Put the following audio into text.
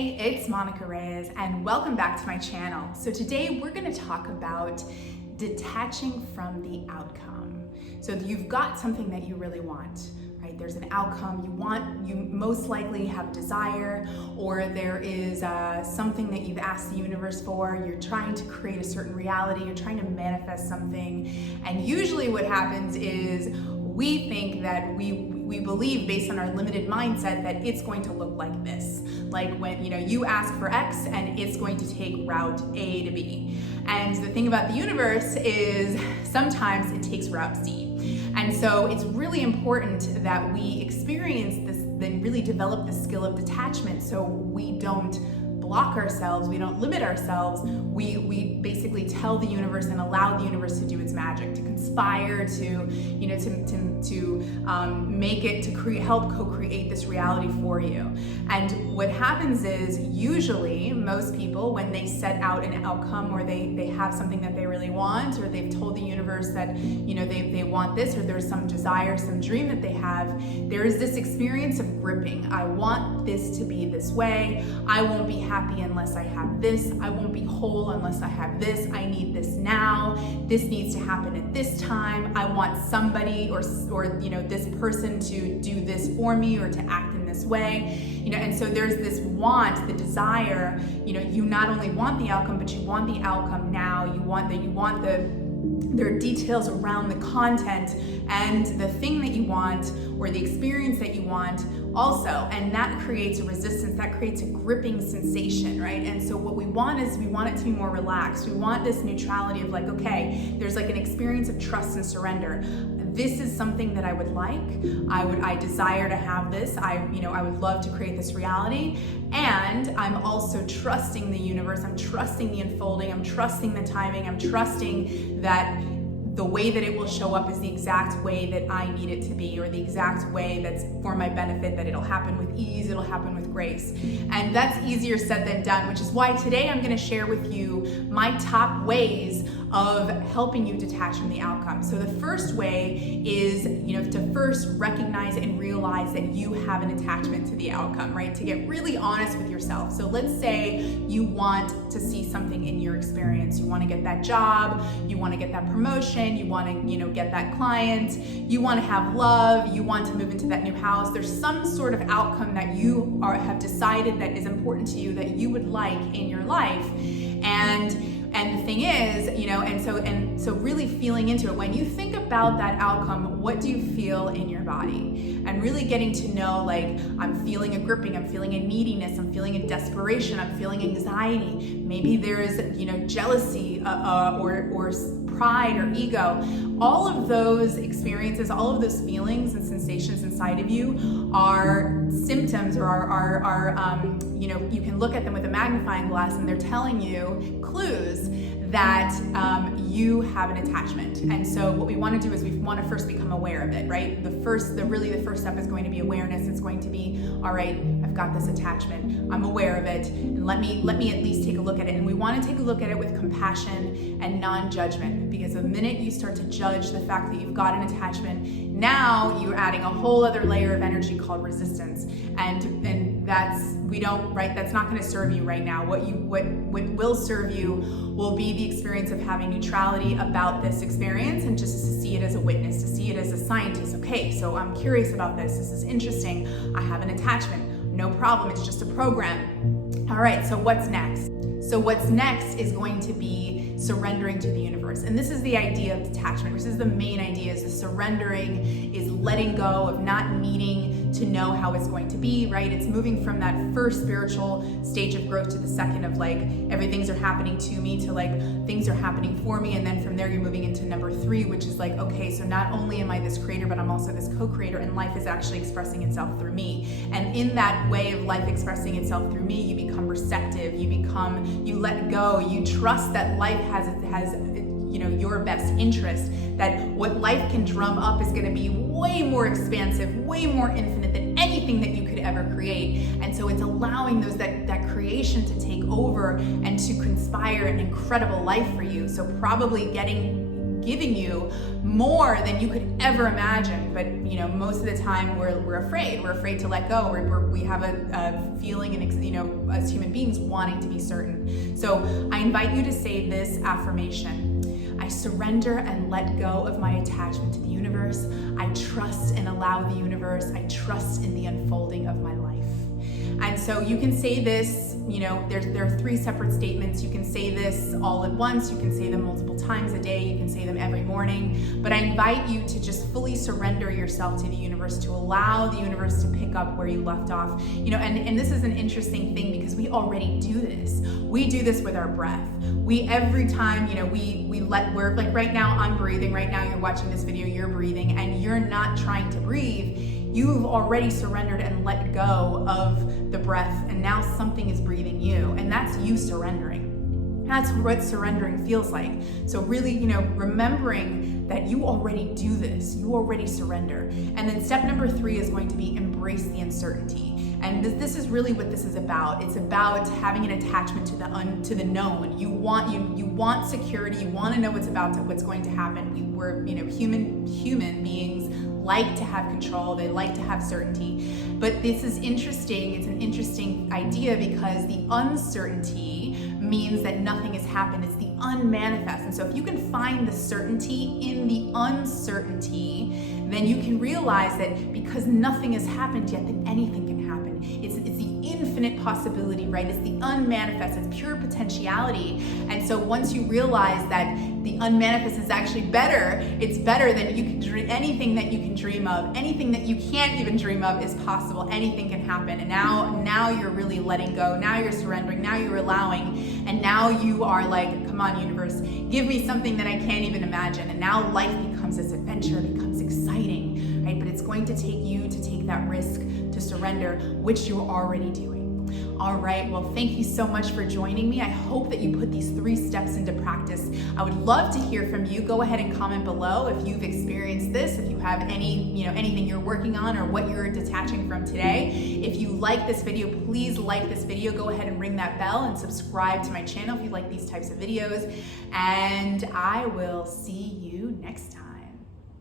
Hey, it's Monica Reyes and welcome back to my channel. So today we're going to talk about detaching from the outcome. So you've got something that you really want, right? There's an outcome you want, you most likely have a desire, or there is something that you've asked the universe for. You're trying to create a certain reality, you're trying to manifest something. And usually what happens is we think that we believe, based on our limited mindset, that it's going to look like this. Like when you ask for X and it's going to take route A to B. And the thing about the universe is sometimes it takes route C. And so it's really important that we experience this, then really develop the skill of detachment, so we don't block ourselves, we don't limit ourselves, we basically tell the universe and allow the universe to do its magic, to conspire, to make it, to help co-create this reality for you. And what happens is, usually most people, when they set out an outcome, or they have something that they really want, or they've told the universe that they want this, or there's some desire, some dream that they have, there is this experience of gripping. I want this to be this way. I won't be happy unless I have this. I won't be whole unless I have this. I need this now. This needs to happen at this time. I want somebody or this person to do this for me, or to act in this way. And so there's this want, the desire. You not only want the outcome, but you want the outcome now. There are details around the content and the thing that you want, or the experience that you want also, and that creates a resistance, that creates a gripping sensation, right? And so what we want is, we want it to be more relaxed. We want this neutrality of like, okay, there's like an experience of trust and surrender. This is something that I would like. I desire to have this. I would love to create this reality. And I'm also trusting the universe. I'm trusting the unfolding. I'm trusting the timing. I'm trusting that the way that it will show up is the exact way that I need it to be, or the exact way that's for my benefit, that it'll happen with ease, it'll happen with grace. And that's easier said than done, which is why today I'm going to share with you my top ways of helping you detach from the outcome. So the first way is, to first recognize and realize that you have an attachment to the outcome, right? To get really honest with yourself. So let's say you want to see something in your experience. You want to get that job, you want to get that promotion, you want to, get that client, you want to have love, you want to move into that new house. There's some sort of outcome that you have decided that is important to you, that you would like in your life. And the thing is, and so really feeling into it. When you think about that outcome, what do you feel in your body? And really getting to know, like, I'm feeling a gripping, I'm feeling a neediness, I'm feeling a desperation, I'm feeling anxiety. Maybe there's, jealousy or pride or ego. All of those experiences, all of those feelings and sensations inside of you are symptoms, or you can look at them with a magnifying glass, and they're telling you clues that you have an attachment. And so what we want to do is, we want to first become aware of it, right? The first step is going to be awareness. It's going to be, all right, I've got this attachment, I'm aware of it, and let me at least take a look at it. And we want to take a look at it with compassion and non-judgment, because the minute you start to judge the fact that you've got an attachment, now you're adding a whole other layer of energy called resistance. And that's not going to serve you right now. What will serve you will be the experience of having neutrality about this experience, and just to see it as a witness, to see it as a scientist. Okay, so I'm curious about this. This is interesting. I have an attachment. No problem. It's just a program. All right, so what's next? So what's next is going to be surrendering to the universe. And this is the idea of detachment. This is the main idea, is the surrendering, is letting go of not needing to know how it's going to be, right? It's moving from that first spiritual stage of growth to the second of like, everything's are happening to me, to like, things are happening for me. And then from there, you're moving into number 3, which is like, okay, so not only am I this creator, but I'm also this co-creator, and life is actually expressing itself through me. And in that way of life expressing itself through me, you become receptive, you let go, you trust that life has your best interest, that what life can drum up is going to be way more expansive, way more infinite than anything that you could ever create. And so it's allowing that creation to take over and to conspire an incredible life for you. So probably getting giving you more than you could ever imagine. But most of the time we're afraid. We're afraid to let go. We have a feeling, and as human beings, wanting to be certain. So I invite you to say this affirmation: I surrender and let go of my attachment to the universe. I trust and allow the universe. I trust in the unfolding of my life. And so you can say this, there are 3 separate statements. You can say this all at once. You can say them multiple times a day. You can say them every morning. But I invite you to just fully surrender yourself to the universe, to allow the universe to pick up where you left off. And this is an interesting thing because we already do this. We do this with our breath. Every time, we're like right now I'm breathing. Right now you're watching this video, you're breathing, and you're not trying to breathe. You've already surrendered and let go of the breath, and now something is breathing you, and that's you surrendering. That's what surrendering feels like. So really, remembering that you already do this, you already surrender. And then step number 3 is going to be embrace the uncertainty. And this is really what this is about. It's about having an attachment to the known. You want security. You want to know what's going to happen. We're human beings like to have control. They like to have certainty. But this is interesting. It's an interesting idea because the uncertainty means that nothing has happened. It's the unmanifest. And so if you can find the certainty in the uncertainty, then you can realize that because nothing has happened yet, then anything can happen. It's the infinite possibility, right? It's the unmanifest. It's pure potentiality. And so once you realize that the unmanifest is actually better, it's better than you can dream. Anything that you can dream of, anything that you can't even dream of is possible. Anything can happen. And now you're really letting go. Now you're surrendering. Now you're allowing. And now you are like, come on, universe, give me something that I can't even imagine. And now life becomes this adventure, it becomes exciting, right? But it's going to take you to take that risk to surrender, which you're already doing. All right, well, thank you so much for joining me. I hope that you put these 3 steps into practice. I would love to hear from you. Go ahead and comment below if you've experienced this, if you have anything you're working on or what you're detaching from today. If you like this video, please like this video. Go ahead and ring that bell and subscribe to my channel if you like these types of videos. And I will see you next time.